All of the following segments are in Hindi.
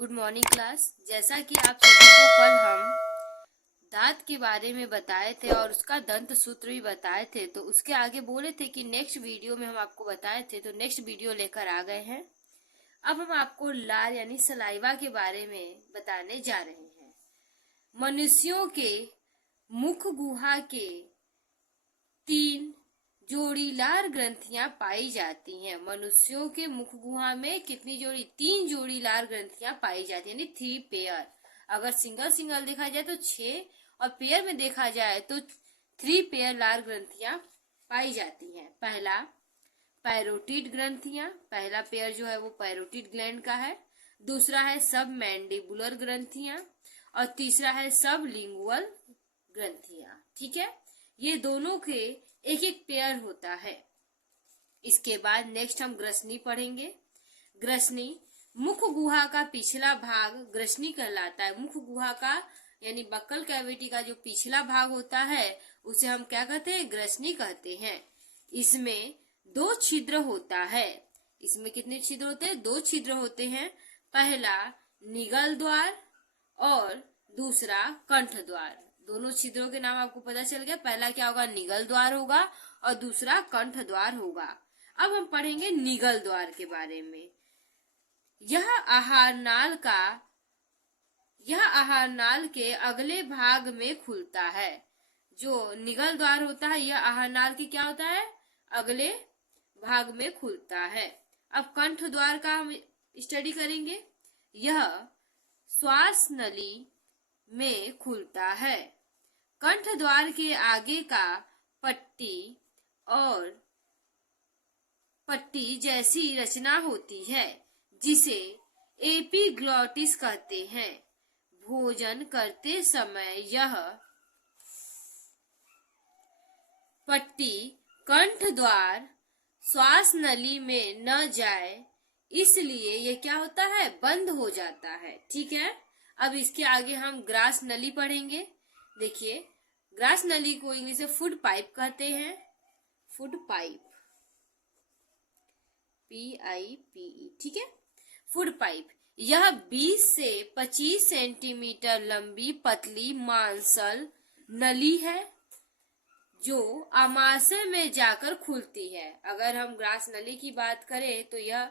Good morning class. जैसा कि आप सभी को कल हम दांत के बारे में बताए थे और उसका दंत सूत्र भी बताए थे, तो उसके आगे बोले थे कि नेक्स्ट वीडियो में हम आपको बताए थे, तो नेक्स्ट वीडियो लेकर आ गए हैं। अब हम आपको लार यानी सलाइवा के बारे में बताने जा रहे हैं। मनुष्यों के मुख गुहा के 3 जोड़ीदार ग्रंथियां पाई जाती हैं। मनुष्यों के मुख गुहा में कितनी जोड़ी? 3 जोड़ीदार ग्रंथियां पाई जाती है, यानी 3 पेयर। अगर सिंगल सिंगल देखा जाए तो 6 और पेयर में देखा जाए तो 3 पेयर लार ग्रंथियां पाई जाती हैं। पहला पैरोटिड ग्रंथियां, पहला पेयर जो है वो पैरोटिड ग्लैंड का है। दूसरा है सब मैंडिबुलर ग्रंथियां और तीसरा है सब लिंगुअल ग्रंथियां। ठीक है, ये दोनों के एक एक पेयर होता है। इसके बाद नेक्स्ट हम ग्रसनी पढ़ेंगे। ग्रसनी मुख गुहा का पिछला भाग ग्रसनी कहलाता है। मुख गुहा का यानी बक्कल कैविटी का जो पिछला भाग होता है उसे हम क्या कहते हैं? ग्रसनी कहते हैं। इसमें 2 छिद्र होता है। इसमें कितने छिद्र होते हैं? 2 छिद्र होते हैं। पहला निगल द्वार और दूसरा कंठ द्वार। दोनों छिद्रों के नाम आपको पता चल गया। पहला क्या होगा? निगल द्वार होगा और दूसरा कंठ द्वार होगा। अब हम पढ़ेंगे निगल द्वार के बारे में। यह आहार नाल के अगले भाग में खुलता है। जो निगल द्वार होता है यह आहार नाल के क्या होता है? अगले भाग में खुलता है। अब कंठ द्वार का हम स्टडी करेंगे। यह श्वास नली में खुलता है। कंठ द्वार के आगे का पट्टी जैसी रचना होती है जिसे एपिग्लॉटिस कहते हैं। भोजन करते समय यह पट्टी कंठ द्वार श्वास नली में न जाए, इसलिए ये क्या होता है? बंद हो जाता है। ठीक है, अब इसके आगे हम ग्रास नली पढ़ेंगे। देखिए, ग्रास नली को इंग्लिश में फूड पाइप कहते हैं। Food pipe, PIPE। ठीक है, फूड पाइप यह 20 से 25 सेंटीमीटर लंबी पतली मांसल नली है जो आमाशय में जाकर खुलती है। अगर हम ग्रास नली की बात करें तो यह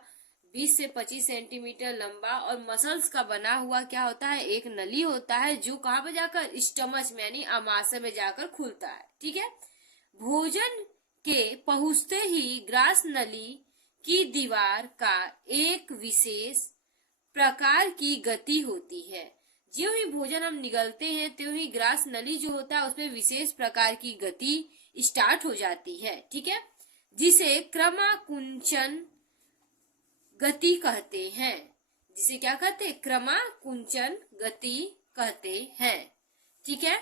20 से 25 सेंटीमीटर लंबा और मसल्स का बना हुआ क्या होता है? एक नली होता है जो कहाँ पे जाकर? स्टमच में यानी आमाशय में जाकर खुलता है। ठीक है, भोजन के पहुंचते ही ग्रास नली की दीवार का एक विशेष प्रकार की गति होती है। ज्यों ही भोजन हम निगलते हैं त्यों ही ग्रास नली जो होता है उसमें विशेष प्रकार की गति स्टार्ट हो जाती है। ठीक है, जिसे क्रमाकुंचन गति कहते हैं। जिसे क्या कहते हैं? क्रमाकुंचन गति कहते हैं। ठीक है,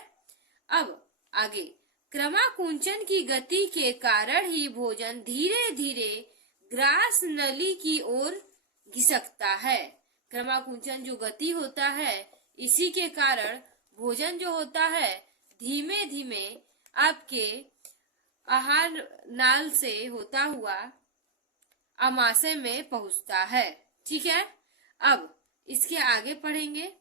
अब आगे क्रमाकुंचन की गति के कारण ही भोजन धीरे धीरे ग्रास नली की ओर घिसकता है। क्रमाकुंचन जो गति होता है इसी के कारण भोजन जो होता है धीमे धीमे आपके आहार नाल से होता हुआ आमाशय में पहुंचता है। ठीक है, अब इसके आगे पढ़ेंगे।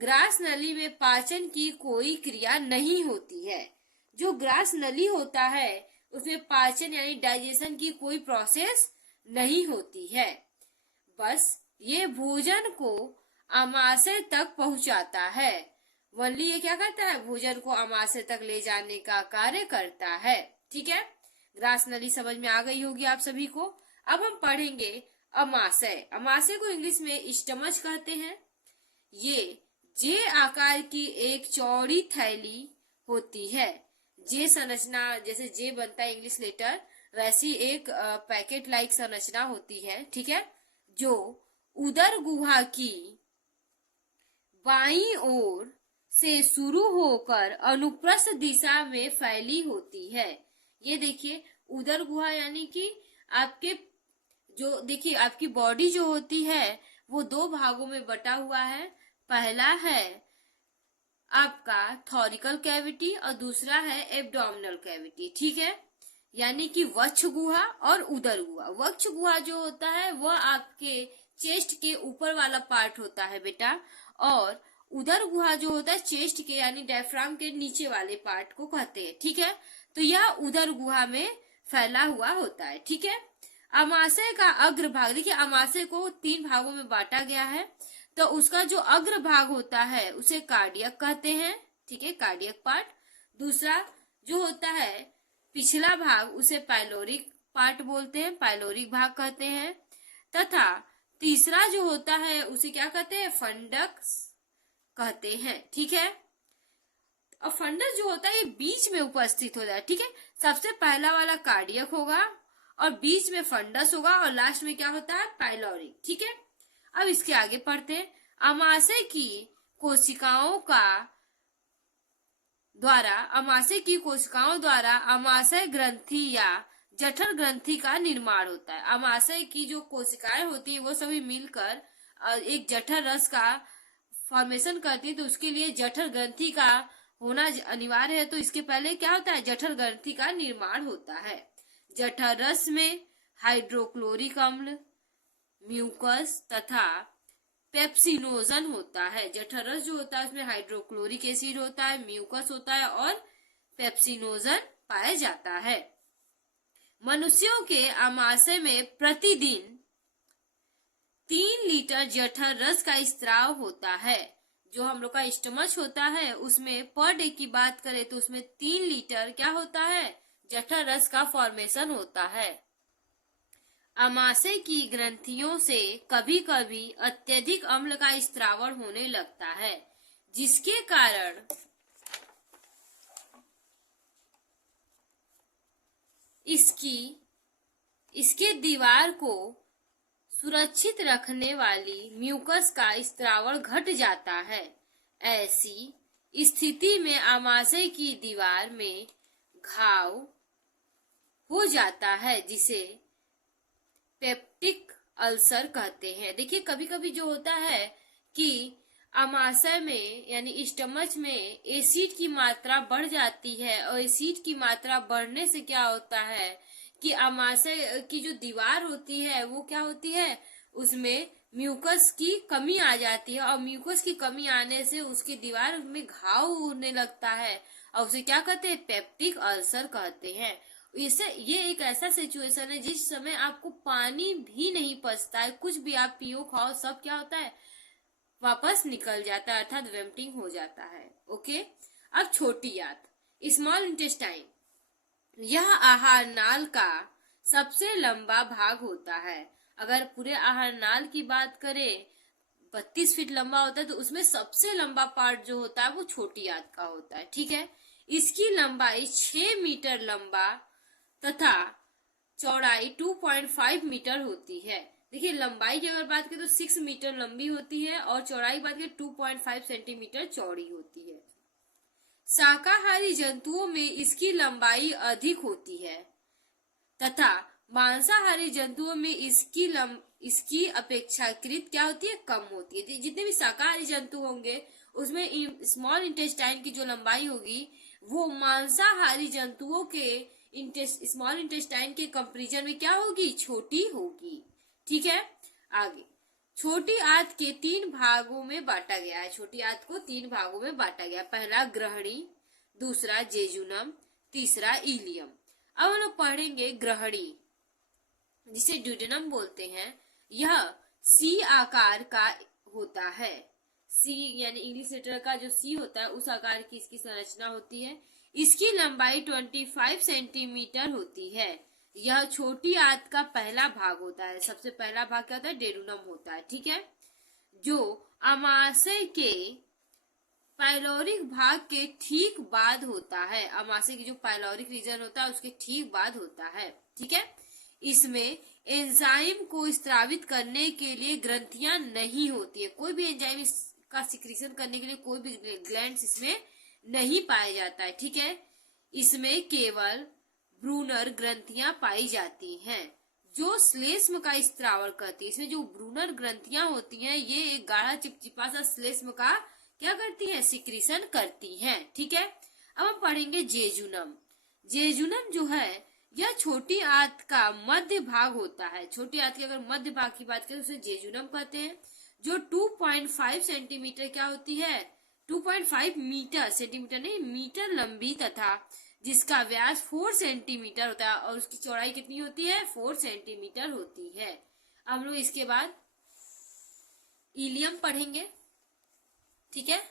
ग्रास नली में पाचन की कोई क्रिया नहीं होती है। जो ग्रास नली होता है उसमें पाचन यानी डाइजेशन की कोई प्रोसेस नहीं होती है। बस ये भोजन को आमाशय तक पहुंचाता है। वनली ये क्या करता है? भोजन को आमाशय तक ले जाने का कार्य करता है। ठीक है, ग्रास नली समझ में आ गई होगी आप सभी को। अब हम पढ़ेंगे अमाशय। अमाशय को इंग्लिश में स्टमच कहते हैं। ये जे आकार की एक चौड़ी थैली होती है। जे संरचना, जैसे जे बनता है इंग्लिश लेटर, वैसी एक पैकेट लाइक संरचना होती है। ठीक है, जो उदर गुहा की बाईं ओर से शुरू होकर अनुप्रस्थ दिशा में फैली होती है। ये देखिए, उदर गुहा यानी कि आपके जो देखिए आपकी बॉडी जो होती है वो 2 भागों में बटा हुआ है। पहला है आपका थॉरिकल कैविटी और दूसरा है एब्डोमिनल कैविटी। ठीक है, यानी कि वक्ष गुहा और उदर गुहा। वक्ष गुहा जो होता है वह आपके चेस्ट के ऊपर वाला पार्ट होता है बेटा, और उदर गुहा जो होता है चेस्ट के यानी डायफ्राम के नीचे वाले पार्ट को कहते हैं। ठीक है, तो यह उदर गुहा में फैला हुआ होता है। ठीक है, अमाशय का अग्र भाग, देखिए अमाशय को 3 भागों में बांटा गया है, तो उसका जो अग्र भाग होता है उसे कार्डियक कहते हैं। ठीक है, कार्डियक पार्ट। दूसरा जो होता है पिछला भाग उसे पाइलोरिक पार्ट बोलते हैं, पाइलोरिक भाग कहते हैं। तथा तीसरा जो होता है उसे क्या कहते हैं, फंडक्स कहते हैं। ठीक है, और फंडस जो होता है ये बीच में उपस्थित होता है। ठीक है, सबसे पहला वाला कार्डियक होगा और बीच में फंडस होगा और लास्ट में क्या होता है, पाइलोरिक। ठीक है, अब इसके आगे पढ़ते हैं। अमाशय की कोशिकाओं द्वारा अमाशय ग्रंथि या जठर ग्रंथि का निर्माण होता है। अमाशय की जो कोशिकाएं होती है वो सभी मिलकर एक जठर रस का फॉर्मेशन करती है, तो उसके लिए जठर ग्रंथि का होना अनिवार्य है। तो इसके पहले क्या होता है, जठर ग्रंथि का निर्माण होता है। जठर रस में हाइड्रोक्लोरिक अम्ल, म्यूकस तथा पेप्सिनोजन होता है। जठर रस जो होता है उसमें हाइड्रोक्लोरिक एसिड होता है, म्यूकस होता है और पेप्सिनोजन पाया जाता है। मनुष्यों के अमाशय में प्रतिदिन 3 लीटर जठर रस का स्त्राव होता है। जो हम लोग का स्टमच होता है उसमें पर डे की बात करें तो उसमें 3 लीटर क्या होता है, जठर रस का फॉर्मेशन होता है। अमाशय की ग्रंथियों से कभी कभी अत्यधिक अम्ल का स्त्रावण होने लगता है, जिसके कारण इसके दीवार को सुरक्षित रखने वाली म्यूकस का स्त्रावण घट जाता है। ऐसी स्थिति में अमाशय की दीवार में घाव हो जाता है, जिसे पेप्टिक अल्सर कहते हैं। देखिए कभी कभी जो होता है कि अमाशय में यानी स्टमच में एसिड की मात्रा बढ़ जाती है, और एसिड की मात्रा बढ़ने से क्या होता है कि अमाशय की जो दीवार होती है वो क्या होती है, उसमें म्यूकस की कमी आ जाती है, और म्यूकस की कमी आने से उसकी दीवार में घाव होने लगता है, और उसे क्या कहते हैं, पेप्टिक अल्सर कहते हैं। ये एक ऐसा सिचुएशन है जिस समय आपको पानी भी नहीं पचता है, कुछ भी आप पियो खाओ सब क्या होता है, वापस निकल जाता है, अर्थात वेम्पटिंग हो जाता है। ओके, अब छोटी आंत, स्मॉल इंटेस्टाइन, यह आहार नाल का सबसे लंबा भाग होता है। अगर पूरे आहार नाल की बात करें 32 फीट लंबा होता है, तो उसमें सबसे लंबा पार्ट जो होता है वो छोटी आंत का होता है। ठीक है, इसकी लंबाई 6 मीटर लंबा तथा चौड़ाई 2.5 मीटर होती है। देखिए लंबाई की अगर बात करें तो 6 मीटर लंबी होती है और चौड़ाई बात करें 2.5 सेंटीमीटर चौड़ी होती है। शाकाहारी जंतुओं में इसकी लंबाई अधिक होती है तथा मांसाहारी जंतुओं में इसकी अपेक्षाकृत क्या होती है, कम होती है। जितने भी शाकाहारी जंतु होंगे उसमें स्मॉल इंटेस्टाइन की जो लंबाई होगी वो मांसाहारी जंतुओं के स्मॉल इंटेस्टाइन के कंपैरिजन में क्या होगी, छोटी होगी। ठीक है, आगे छोटी आंत के 3 भागों में बांटा गया है। छोटी आंत को 3 भागों में बांटा गया, पहला ग्रहणी, दूसरा जेजुनम, तीसरा इलियम। अब हम लोग पढ़ेंगे ग्रहणी, जिसे ड्यूडेनम बोलते हैं। यह सी आकार का होता है। सी यानी इंग्लिश लेटर का जो सी होता है उस आकार की इसकी संरचना होती है। इसकी लंबाई 25 सेंटीमीटर होती है। यह छोटी आंत का पहला भाग होता है। सबसे पहला भाग क्या होता है, डेडुनम होता है। ठीक है, जो अमाशय के पाइलोरिक भाग के ठीक बाद होता है। अमाशय की जो पाइलोरिक रीजन होता है उसके ठीक बाद होता है। ठीक है, इसमें एंजाइम को स्त्रावित करने के लिए ग्रंथियां नहीं होती है। कोई भी एंजाइम का सिक्रीशन करने के लिए कोई भी ग्लैंड्स इसमें नहीं पाया जाता है। ठीक है, इसमें केवल ब्रूनर ग्रंथियां पाई जाती हैं जो श्लेष्म का स्त्रावण करती है। इसमें जो ब्रूनर ग्रंथियां होती हैं ये एक गाढ़ा चिपचिपा सा श्लेष्म का क्या करती हैं, सिक्रीशन करती हैं। ठीक है, अब हम पढ़ेंगे जेजुनम। जेजुनम जो है यह छोटी आंत का मध्य भाग होता है। छोटी आंत के अगर मध्य भाग की बात करें तो उसे जेजुनम कहते हैं, जो 2.5 सेंटीमीटर क्या होती है, 2.5 मीटर, सेंटीमीटर नहीं मीटर लंबी तथा जिसका व्यास 4 सेंटीमीटर होता है और उसकी चौड़ाई कितनी होती है, 4 सेंटीमीटर होती है। अब हम लोग इसके बाद इलियम पढ़ेंगे, ठीक है।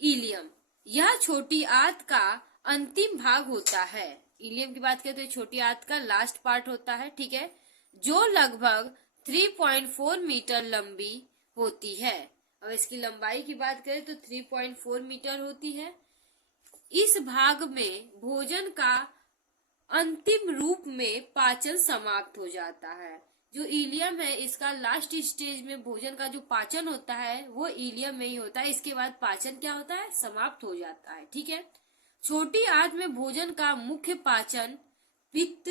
इलियम यह छोटी आंत का अंतिम भाग होता है। इलियम की बात करें तो छोटी आंत का लास्ट पार्ट होता है, ठीक है, जो लगभग 3.4 मीटर लंबी होती है। अब इसकी लंबाई की बात करें तो 3.4 मीटर होती है। इस भाग में भोजन का अंतिम रूप में पाचन समाप्त हो जाता है। जो इलियम है इसका लास्ट स्टेज में भोजन का जो पाचन होता है वो इलियम में ही होता है। इसके बाद पाचन क्या होता है, समाप्त हो जाता है, ठीक है। छोटी आंत में भोजन का मुख्य पाचन पित्त,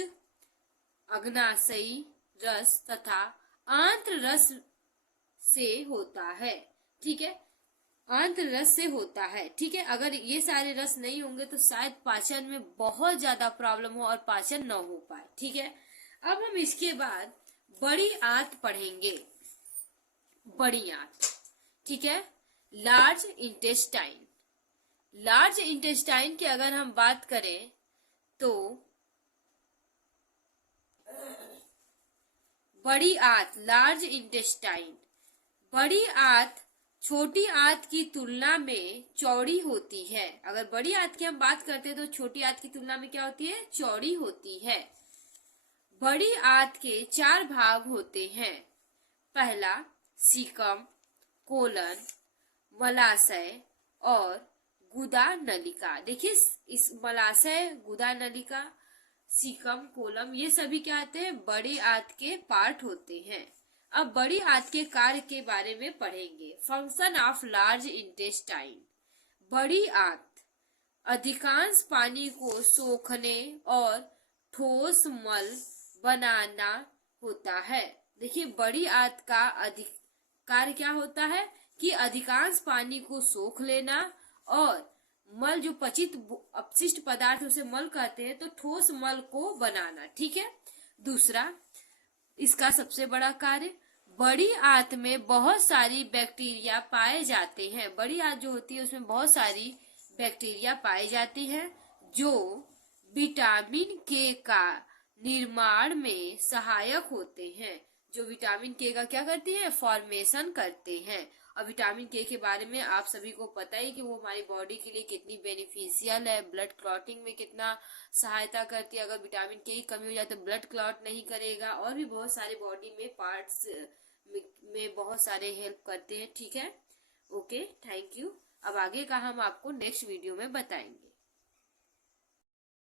अग्नाशयी रस तथा आंत्र रस से होता है, ठीक है, आंत्र रस से होता है, ठीक है। अगर ये सारे रस नहीं होंगे तो शायद पाचन में बहुत ज्यादा प्रॉब्लम हो और पाचन न हो पाए, ठीक है। अब हम इसके बाद बड़ी आंत पढ़ेंगे। बड़ी आंत, ठीक है, लार्ज इंटेस्टाइन। लार्ज इंटेस्टाइन की अगर हम बात करें तो बड़ी आंत, लार्ज इंटेस्टाइन, बड़ी आंत छोटी आंत की तुलना में चौड़ी होती है। अगर बड़ी आंत की हम बात करते हैं तो छोटी आंत की तुलना में क्या होती है, चौड़ी होती है। बड़ी आंत के 4 भाग होते हैं। पहला सीकम, कोलन, मलाशय और गुदा नलिका। देखिए इस मलाशय, गुदा नलिका, सीकम, कोलम ये सभी क्या आते हैं, बड़ी आंत के पार्ट होते हैं। अब बड़ी आंत के कार्य के बारे में पढ़ेंगे। Function of large intestine. बड़ी आंत अधिकांश पानी को सोखने और ठोस मल बनाना होता है। देखिए बड़ी आंत का कार्य क्या होता है कि अधिकांश पानी को सोख लेना और मल जो पचित अपशिष्ट पदार्थ उसे मल कहते हैं, तो ठोस मल को बनाना, ठीक है। दूसरा इसका सबसे बड़ा कार्य, बड़ी आंत में बहुत सारी बैक्टीरिया पाए जाते हैं। बड़ी आंत जो होती है उसमें बहुत सारी बैक्टीरिया पाई जाती हैं जो विटामिन के का निर्माण में सहायक होते हैं। जो विटामिन के का क्या करती है, फॉर्मेशन करते हैं। और विटामिन के के बारे में आप सभी को पता ही कि वो हमारी बॉडी के लिए कितनी बेनिफिशियल है, ब्लड क्लॉटिंग में कितना सहायता करती है। अगर विटामिन के की कमी हो जाए तो ब्लड क्लॉट नहीं करेगा और भी बहुत सारे बॉडी में पार्ट्स में बहुत सारे हेल्प करते हैं, ठीक है। Okay, thank you. अब आगे का हम आपको नेक्स्ट वीडियो में बताएंगे।